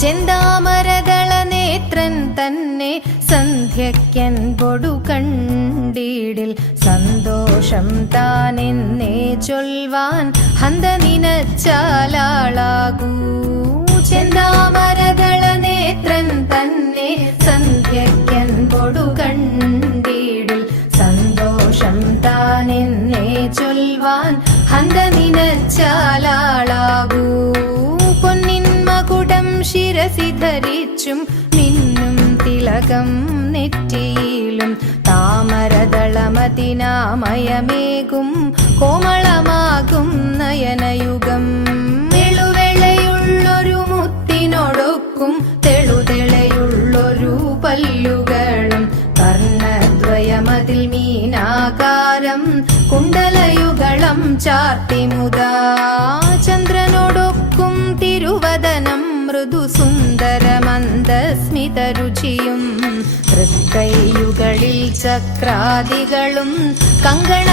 ചെന്താമരദള നേത്രൻ തന്നെ സന്ധ്യയ്ക്കൻപൊടു കണ്ടീടിൽ സന്തോഷം താനെന്നേ ചൊൽവാൻ ഹന്ത നിനച്ചാലാളാകൂ. ചെന്താമരദള നേത്രൻ തന്നെ സന്ധ്യയ്ക്കൻപൊടു കണ്ടീടിൽ സന്തോഷം താനെന്നേ ചൊൽവാൻ ഹന്ത നിനച്ചാലാളാകൂ. പൊന്നിൻ മകുടം ശിരസി ധരിച്ചും മിന്നും തിലകം നെറ്റിയിലും താമരദളമതിനാമയമേകും കോമളമാകും നയനയുഗം. വെളുവെളയുള്ളൊരു മുത്തിനൊടുക്കും തെളുതെളയുള്ളൊരു പല്ലുകളും കർണദ്വയമതിൽ മീനാകാരം കുണ്ടലയുഗളം ചാർത്തിമുദാ. ചന്ദ്രനോടൊക്കും തിരുവദനം മൃദു സുന്ദരമന്ദസ്മിതരുചിയും തൃക്കൈയുകളിൽ ചക്രാദികളും കങ്കണ